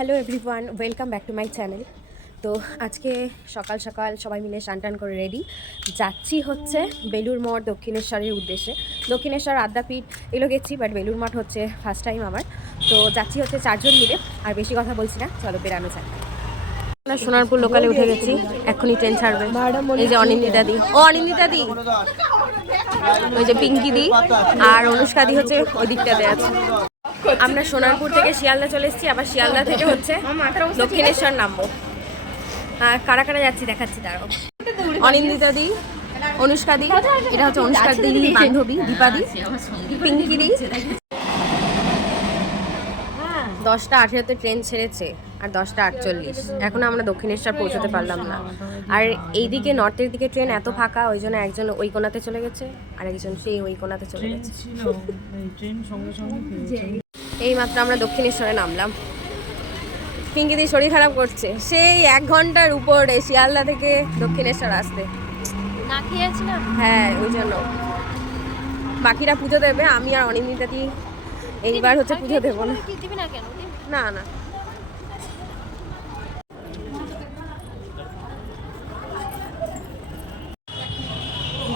Hello everyone, welcome back to my channel. তো আজকে সকাল সকাল সবাই মিলে স্নান করে রেডি যাচ্ছি হচ্ছে বেলুড় মঠ দক্ষিণেশ্বরের উদ্দেশ্যে। দক্ষিণেশ্বর, আদ্যাপীঠ এগুলো গেছি, বাট বেলুড় মঠ হচ্ছে ফার্স্ট টাইম আমার। তো যাচ্ছি হচ্ছে 4 জন মিলে। আর বেশি কথা বলছি না, চলো বেরানো যাক। আমরা সোনারপুর লোকালে উঠে গেছি, এখনই ট্রেন ছাড়বে। এই যে অনিন্দিতা দি, ও অনিন্দিতা দি, ওই যে পিঙ্কি দি আর অনুষ্কা দি হচ্ছে ওই দিকটাতে আছে। আমরা সোনারপুর থেকে শিয়ালদা চলে এসেছি, আবার শিয়ালদা থেকে হচ্ছে দক্ষিণেশ্বর নামবো। কারা কারা যাচ্ছি দেখাচ্ছি, দাঁড়াও। অনিন্দিতা দি, অনুষ্কা দি, এটা হচ্ছে অনুষ্কা দির বান্ধবী দীপা দি, পিঙ্কি দি। 10:18-তে ট্রেন ছেড়েছে আর 10:48, এখনো আমরা দক্ষিণেশ্বর পৌঁছতে পারলাম না। আর এইদিকে নর্থের দিকে ট্রেন এত ফাঁকা, ওই জন্য একজন ওই কোনাতে চলে গেছে আর একজন সেই ওই কোনাতে চলে গেছে। এই মাত্র আমরা দক্ষিণেশ্বরে নামলাম। পিঙ্কিদি শরীর খারাপ করছে, সেই 1 ঘন্টার উপরে শিয়ালদা থেকে দক্ষিণেশ্বর আসতে। না খেয়েছিলাম, হ্যাঁ ওই জন্য। বাকিরা পুজো দেবে, আমি আর অনিন্দিতাদি এইবার হচ্ছে পুজো দেবো না। না না,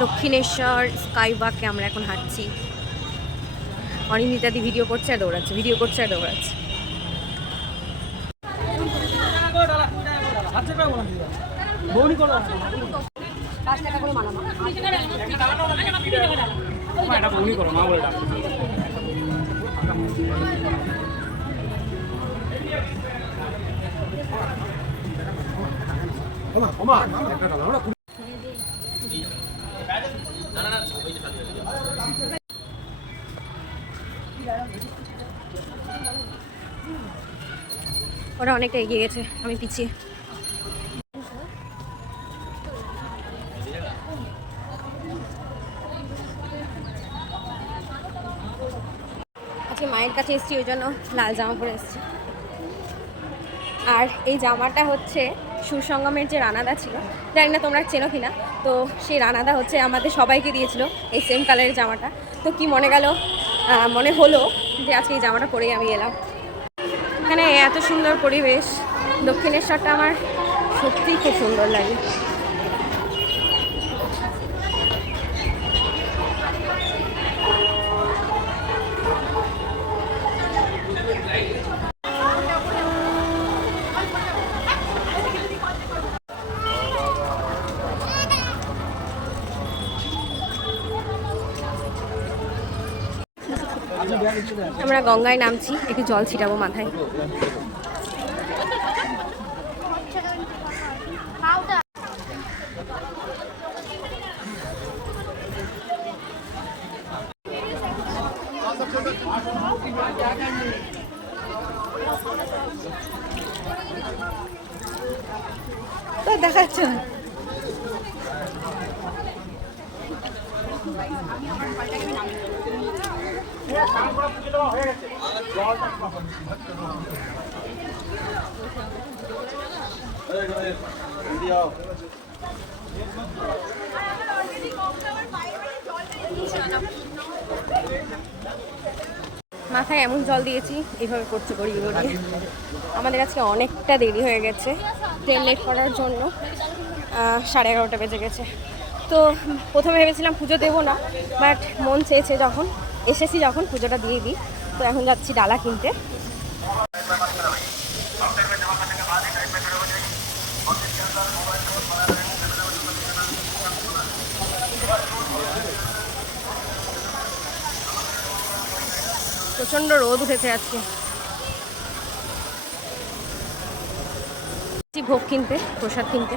দক্ষিণেশ্বর স্কাই ওয়াকে আমরা এখন হাঁটছি। অনিন্দিতাদি ভিডিও করছে আর দৌড়াচ্ছে, ভিডিও করছে আর দৌড়াচ্ছে। ওরা অনেকটা এগিয়ে গেছে, আমি পিছিয়ে। আজকে মায়ের কাছে এসেছি, ওই জন্য লাল জামা পরে এসেছি। আর এই জামাটা হচ্ছে সুসঙ্গমের যে রানাদা ছিল, জানি না তোমরা চেনো কিনা, তো সেই রানাদা হচ্ছে আমাদের সবাইকে দিয়েছিল এই সেম কালারের জামাটা। তো কি মনে হলো যে আজকে এই জামাটা পরেই আমি এলাম। এখানে এত সুন্দর পরিবেশ, দক্ষিণেশ্বরটা আমার সত্যিই খুব সুন্দর লাগে। আমরা গঙ্গায় নামছি, একটু জল ছিটাবো মাথায়। তো দেখাচ্ছে না। মাথায় এমন জল দিয়েছি, এইভাবে করছে গড়িয়ে গড়িয়ে। আমাদের আজকে অনেকটা দেরি হয়ে গেছে ট্রেন লেট করার জন্য। 11:30 বেজে গেছে। তো প্রথমে ভেবেছিলাম পুজো দেবো না, বাট মন চেয়েছে যখন এসেছি, যখন পুজোটা দিয়ে দিই। তো এখন যাচ্ছি ডালা কিনতে। প্রচণ্ড রোদ উঠেছে আজকে। ভোগ কিনতে, প্রসাদ কিনতে।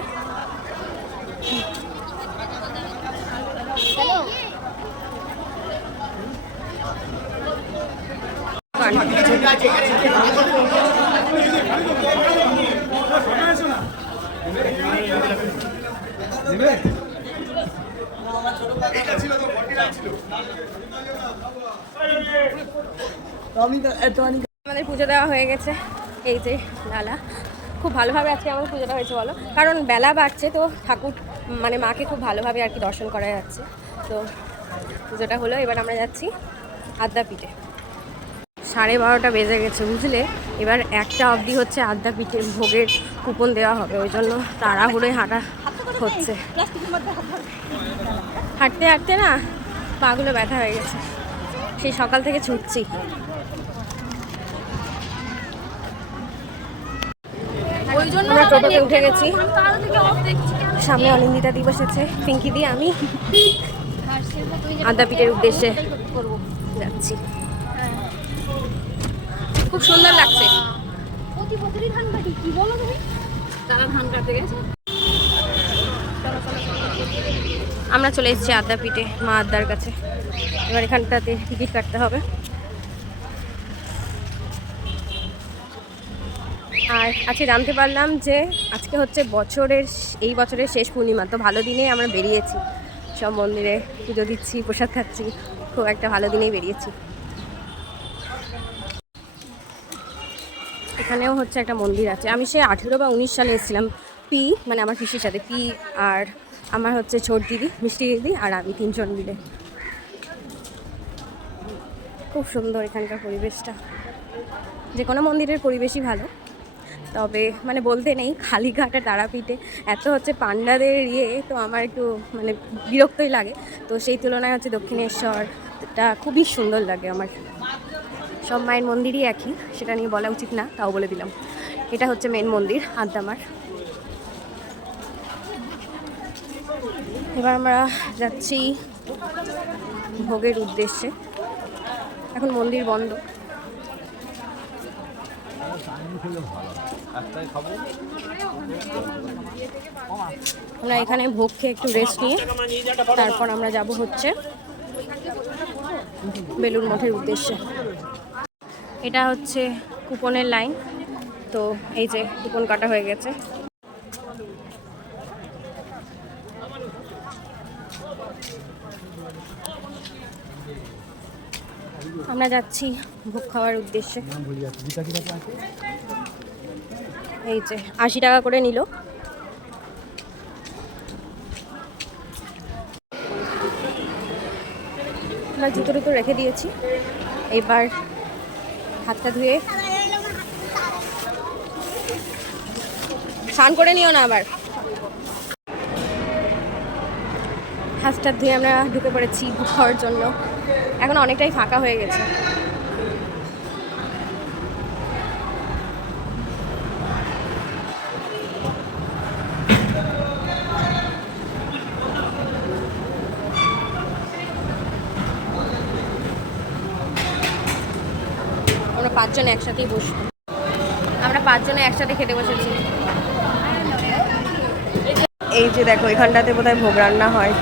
আমাদের পুজো দেওয়া হয়ে গেছে, এই যে ডালা। খুব ভালোভাবে আজকে আমাদের পুজোটা হয়েছে বলো, কারণ বেলা বাড়ছে, তো ঠাকুর মানে মাকে খুব ভালোভাবে আর কি দর্শন করা যাচ্ছে। তো পুজোটা হলো, এবার আমরা যাচ্ছি আদ্যাপীঠে। 12:30 বেজে গেছে বুঝলে। এবার 1টা অবধি হচ্ছে আদ্যাপীঠের ভোগের কুপন দেওয়া হবে, ওই জন্য তাড়াহুড়োয় হাঁটা হচ্ছে। হাঁটতে হাঁটতে না পাগুলো ব্যথা হয়ে গেছে, সেই সকাল থেকে ছুটছি। ওই জন্য আমরা টোটোতে উঠে গেছি, তাহলে থেকে অফ দেখছি। সামনে অনিন্দিতা দি বসেছে, পিঙ্কি দি আমি আদ্যাপীঠের উদ্দেশ্যে যাচ্ছি। খুব সুন্দর লাগছে। প্রতি বছরই ধান কাটি, কি বলো তুমি? তারা ধান কাটতে গেছে। আমরা চলে এসেছি আদ্যাপীঠে, মা আদ্যার কাছে। এবার এখানটাতে টিকিট কাটতে হবে। আর আজকে জানতে পারলাম যে আজকে হচ্ছে এই বছরের শেষ পূর্ণিমা, তো ভালো দিনে আমরা বেরিয়েছি, সব মন্দিরে পুজো দিচ্ছি, প্রসাদ খাচ্ছি, খুব একটা ভালো দিনেই বেরিয়েছি। এখানেও হচ্ছে একটা মন্দির আছে, আমি সে 18 বা 19 সালে এসেছিলাম, মানে আমার পিসির সাথে, আর আমার হচ্ছে ছোট দিদি, মিষ্টি দিদি আর আমি 3 জন মিলে। খুব সুন্দর এখানকার পরিবেশটা, যে কোনো মন্দিরের পরিবেশই ভালো, তবে মানে বলতে নেই, কালীঘাট আর তারাপীঠে এত হচ্ছে পান্ডাদের তো আমার একটু মানে বিরক্তই লাগে। তো সেই তুলনায় হচ্ছে দক্ষিণেশ্বরটা খুবই সুন্দর লাগে আমার। সব মায়ের মন্দিরই একই, সেটা নিয়ে বলা উচিত না, তাও বলে দিলাম। এটা হচ্ছে মেন মন্দির আদ্যামার। এবার আমরা যাচ্ছি ভোগের উদ্দেশ্যে, এখন মন্দির বন্ধ। আমরা এখানে ভোগ খেয়ে একটু রেস্ট নিয়ে তারপর আমরা যাব হচ্ছে বেলুড় মঠের উদ্দেশ্যে। এটা হচ্ছে কুপনের লাইন, তো এই যে কুপন কাটা হয়ে গেছে। আমরা যাচ্ছি ভোগ খাওয়ার উদ্দেশ্যে। এই যে 80 টাকা করে নিল। আমরা জুতো টুতো রেখে দিয়েছি, এবার হাতটা ধুয়ে স্নান করে নিও না, আবার হাতটা ধুয়ে আমরা ঢুকে পড়েছি ভোগ খাওয়ার জন্য। এখন অনেকটাই ফাঁকা হয়ে গেছে। আমরা 5 জন একসাথেই বসবো, আমরা 5 জনে একসাথে খেতে বসেছি। এই যে দেখো, এখানটাতে বোধহয় ভোগ রান্না হয়,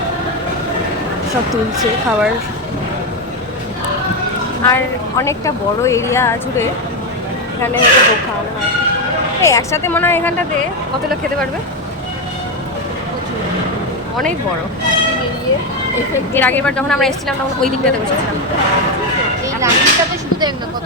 সব তুলছে খাবার। আর অনেকটা বড় এরিয়া জুড়ে এখানে হয়তো ভোগ খাওয়ানো হয়। এই একসাথে মনে হয় এখানটাতে কত লোক খেতে পারবে, অনেক বড়। এর আগের বার যখন আমরা এসেছিলাম তখন ওই দিকটাতে বসেছিলাম। এই লাইনটাতে শুধু দেখ না কত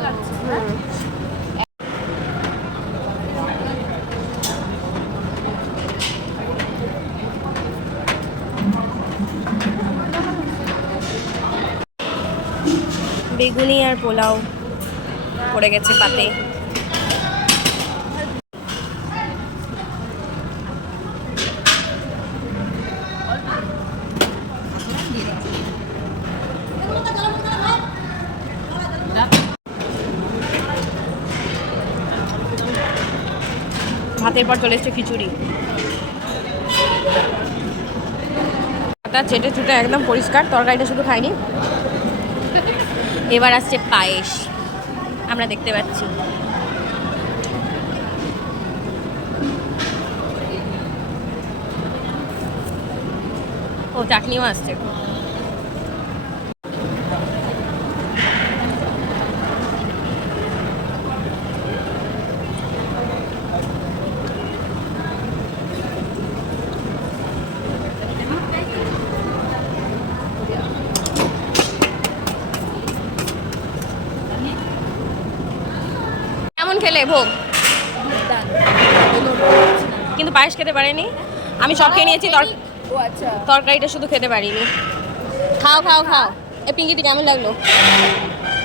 বেগুনি আর পোলাও পড়ে গেছে পাতে। ভাতের পর চলে এসছে খিচুড়ি, পাতা চেটে চুটে একদম পরিষ্কার, তরকারিটা শুধু খাইনি। এবার আসছে পায়েস, আমরা দেখতে পাচ্ছি। ও চাটনিও আসছে। কেমন খেলে ভোগ? কিন্তু পায়েস খেতে পারিনি, আমি সব খেয়ে নিয়েছি, তরকারিটা শুধু খেতে পারিনি। খাও খাও খাও। এ পিঙ্কিটি কেমন লাগলো?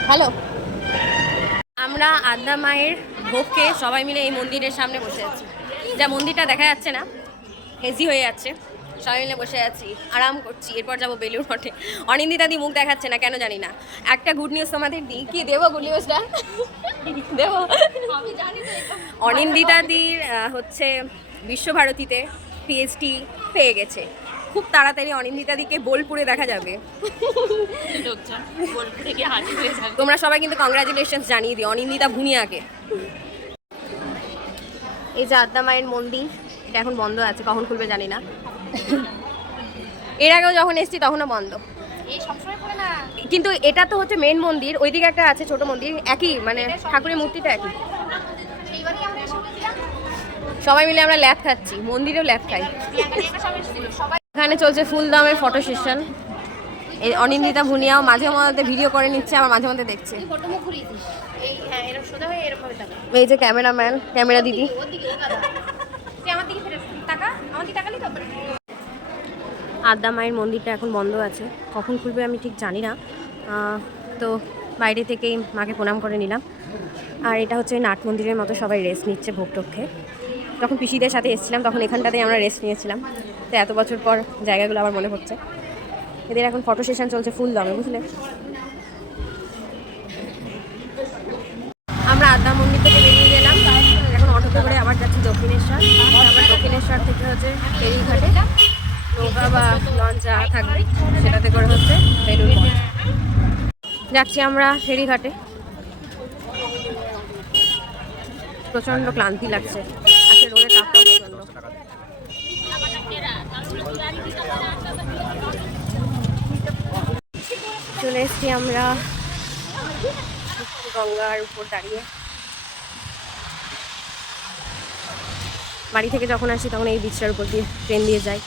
ভালো। আমরা আদ্যা মায়ের ভোগ খেয়ে সবাই মিলে এই মন্দিরের সামনে বসে আছি। যা মন্দিরটা দেখা যাচ্ছে না, হেজি হয়ে যাচ্ছে। সবাই মিলে বসে আছি, আরাম করছি। এরপর যাবো বেলুড় মঠে। অনিন্দিতা দি মুখ দেখাচ্ছে না, কেন জানি না। একটা গুড নিউজ তোমাদের দিই। কি দেবো গুড নিউজটা? দেবো। অনিন্দিতা দির হচ্ছে বিশ্বভারতীতে পিএইচডি পেয়ে গেছে। খুব তাড়াতাড়ি অনিন্দিতা দিকে বোলপুরে দেখা যাবে। তোমরা সবাই কিন্তু কংগ্রাচুলেশনস জানিয়ে দিও অনিন্দিতা ভুনিয়াকে। এই যে আদ্যা মায়ের মন্দির, এটা এখন বন্ধ আছে, কখন খুলবে জানি না। এর আগেও যখন এসেছি তখনও বন্ধ। কিন্তু এটা তো হচ্ছে মেন মন্দির, ওইদিকে একটা আছে ছোট মন্দির, একই মানে ঠাকুরের মূর্তিটা একই। সবাই মিলে আমরা ল্যাব খাচ্ছি, মন্দিরেও ল্যাব খাই। এখানে চলছে ফুল দামের ফটো সেশন। এই অনিন্দিতা ভুনিয়াও মাঝে মধ্যে ভিডিও করে নিচ্ছে, আবার মাঝে মধ্যে দেখছে। এই যে ক্যামেরাম্যান, ক্যামেরা দিদি। আদ্যা মায়ের মন্দিরটা এখন বন্ধ আছে, কখন খুলবে আমি ঠিক জানি না। তো বাইরে থেকেই মাকে প্রণাম করে নিলাম। আর এটা হচ্ছে নাট মন্দিরের মতো, সবাই রেস্ট নিচ্ছে ভোগ টোগ খেয়ে। যখন পিসিদের সাথে এসেছিলাম তখন এখানটাতেই আমরা রেস্ট নিয়েছিলাম। তো এত বছর পর জায়গাগুলো আবার মনে পড়ছে। এদের এখন ফটো সেশন চলছে ফুল দমে, বুঝলে। আমরা আদ্যা মন্দির থেকে বেরিয়ে গেলাম, এখন অটোতে করে আবার যাচ্ছি দক্ষিণেশ্বর। আবার দক্ষিণেশ্বর থেকে হচ্ছে ফেরিঘাটে নৌকা বা লঞ্চ যা থাকবে সেটাতে করে হচ্ছে বেলুড় মঠ যাচ্ছি আমরা ফেরিঘাটে। প্রচণ্ড ক্লান্তি লাগছে, আজকে রোদের তাপটাও প্রচণ্ড। চলে এসছি আমরা গঙ্গার উপর দাঁড়িয়ে। বাড়ি থেকে যখন আসি তখন এই বিচটার উপর দিয়ে ট্রেন দিয়ে যাই।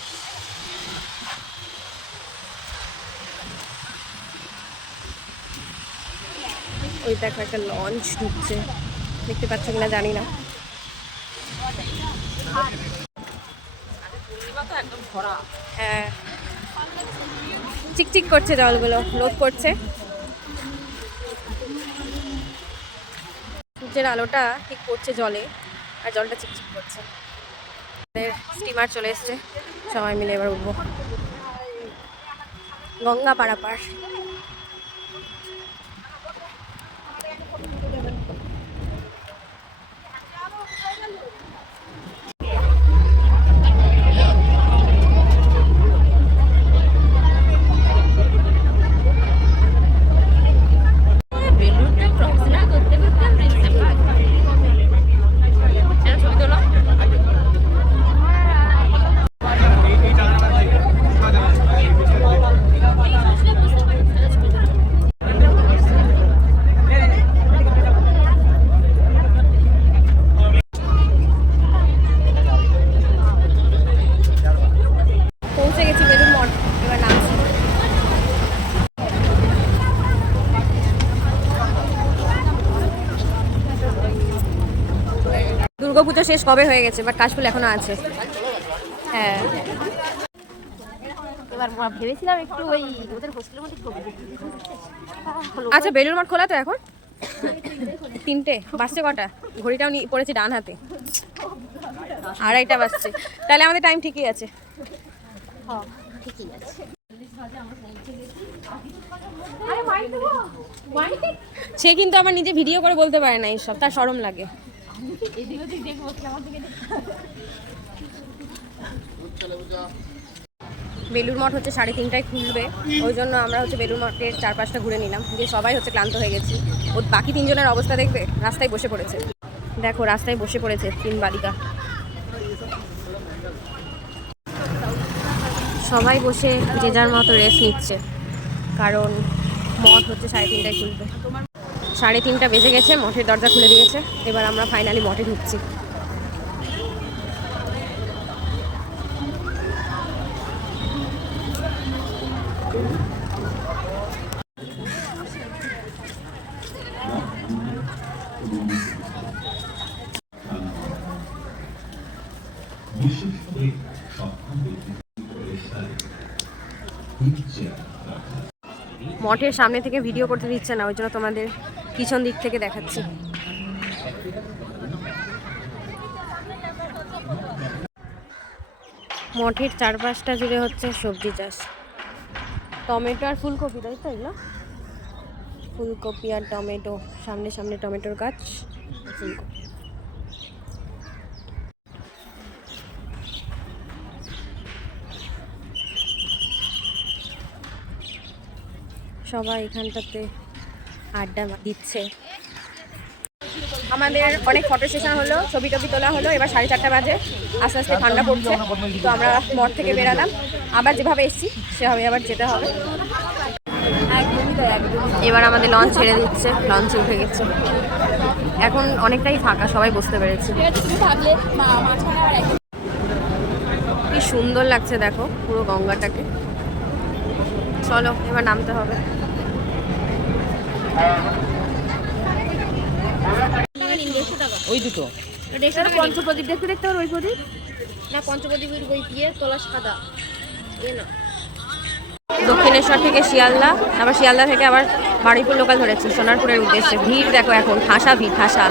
ওই দেখো একটা লঞ্চ ঢুকছে, দেখতে পাচ্ছ কিনা জানি না। হ্যাঁ, চিকচিক করছে জলগুলো, লোদ করছে। সূর্যের আলোটা ঠিক পড়ছে জলে, আর জলটা চিকচিক করছে। স্টিমার চলে এসছে, সবাই মিলে এবার উঠবো গঙ্গা পারাপার। পৌঁছে গেছি বেলুড় মঠ, এবার নামছি। দুর্গাপুজো শেষ কবে হয়ে গেছে, বাট কাশফুল এখনো আছে। হ্যাঁ, এবার ভেবেছিলাম একটু ওই ওদের হোস্টেলের মধ্যে আচ্ছা বেলুড় মঠ খোলা তো এখন? 3টে বাজছে, কটা? ঘড়িটাও পড়েছে ডান হাতে, 2:30 বাজছে। তাহলে আমাদের টাইম ঠিকই আছে। ঠিকই আছে। সে কিন্তু আমার নিজে ভিডিও করে বলতে পারে না এইসব, তার শরম লাগে। বেলুড় মঠ হচ্ছে 3:30টায় খুলবে, ওই জন্য আমরা হচ্ছে বেলুড় মঠের চারপাশটা ঘুরে নিলাম। দিয়ে সবাই হচ্ছে ক্লান্ত হয়ে গেছি। ও বাকি 3 জনের অবস্থা দেখবে, রাস্তায় বসে পড়েছে। দেখো রাস্তায় বসে পড়েছে 3 বালিকা। সবাই বসে যে যার মতো রেস্ট নিচ্ছে, কারণ মঠ হচ্ছে 3:30টায় খুলবে। 3:30 বেজে গেছে, মঠের দরজা খুলে দিয়েছে। এবার আমরা ফাইনালি মঠে ঢুকছি। মঠের সামনে থেকে ভিডিও করতে দিচ্ছে না, ওই জন্য তোমাদের পিছন দিক থেকে দেখাচ্ছি। মঠের চারপাশটা জুড়ে হচ্ছে সবজি চাষ, টমেটো আর ফুলকপি, তাই তো এগুলো ফুলকপি আর টমেটো, সামনে সামনে টমেটোর গাছ, ফুলকপি। সবাই এখানটাতে আড্ডা দিচ্ছে। আমাদের অনেক ফটো সেশন হলো, ছবি টবি তোলা হলো, এবার 4:30 বাজে, আস্তে আস্তে ঠান্ডা পড়ছে। তো আমরা মঠ থেকে বেরালাম, আবার যেভাবে এসেছি সেভাবে আবার যেতে হবে। এবার আমাদের লঞ্চ ছেড়ে দিচ্ছে, লঞ্চে উঠে গেছে। এখন অনেকটাই ফাঁকা, সবাই বুঝতে পেরেছি। কি সুন্দর লাগছে দেখো পুরো গঙ্গাটাকে। চলো এবার নামতে হবে। ওই দুটো পঞ্চপ্রদীপ দেখতে দেখতে ওই প্রদীপ না, পঞ্চপ্রদীপের বই দিয়ে তোলা সাদা এ না। দক্ষিণেশ্বর থেকে শিয়ালদা, আবার শিয়ালদা থেকে আবার বারুইপুর লোকাল ধরেছি সোনারপুরের উদ্দেশ্যে। ভিড় দেখো এখন, ঠাসা ভিড়, ঠাসা।